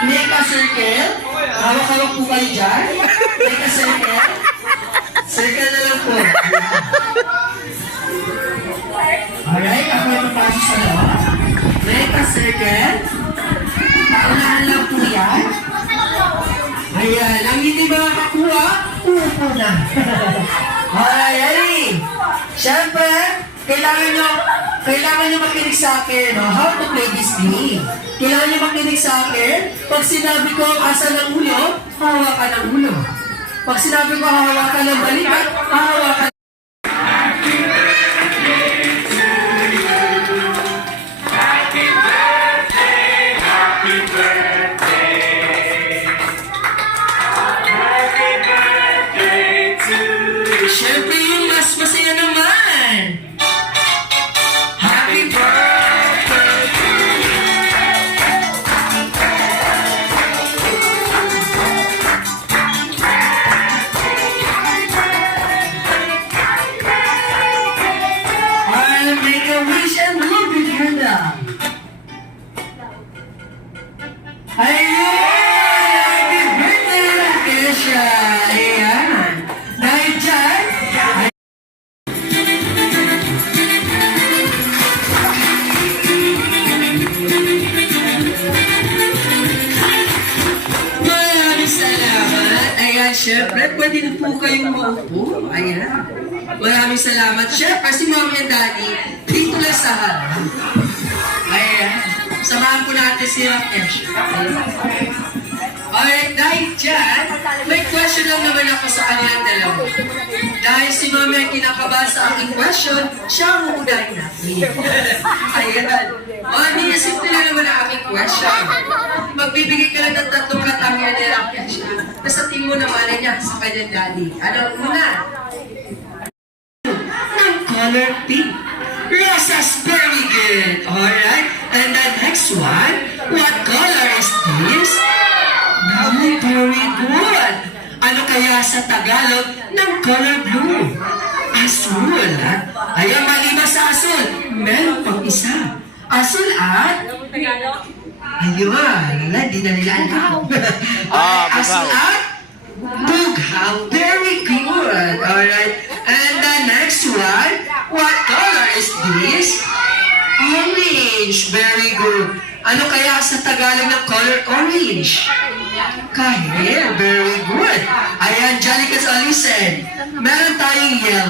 Make a circle. Hawak-hawak po kayo dyan. Make a circle. Circle na lang po. Alright, ako yung papasok sa loob. Make a circle. Paunahan lang po yan. Ayan, ang hindi makakakuha, upo na. Alright, ready? Siyempre, kailangan nyo makinig sa akin. How to play this game. Kailangan nyo makinig sa akin. Pag sinabi ko asan ang ulo, hawakan ang ulo. Pag sinabi ko hawakan ng balikat, hawakan. Siyempre yung mas masaya naman. Happy birthday to I'll make a wish and leave it here now. Happy birthday, Kesha! Ayan. Dahil dyan, maraming salamat. Ayan, syempre, pwede na po kayong maupo. Ayan. Maraming salamat. Syempre, si Mommy and Daddy, dito lang sa harap. Ayan. Samahan po natin si Rakesh. Alright, dahil dyan, may question lang naman ako sa kanilang dalawa. Dahil si Mami ang kinakabahan sa aking question, siya ang uunahin natin. Ayan. O, hindi simple lang naman ang aking question. Magbibigay ka lang ng 3 katangian ni Rakesh. Tapos sa tingin mo naman niya sa kanyang daddy. Ano ang una? Ng color pink. Rosas, very good. Alright. And the next one, what color is this? Very good. Ano kaya sa Tagalog ng color blue? Asul. Ayan, maliban sa asul, meron pang isa. Asul at? Ayun, hindi na nila alam. Asul at? Bughaw. Very good. Alright. And the next one, what color is this? Orange. Very good. Ano kaya sa Tagalog ng color orange? Kahit. Very good. Ayan, Jalica's listen. Meron tayong yellow.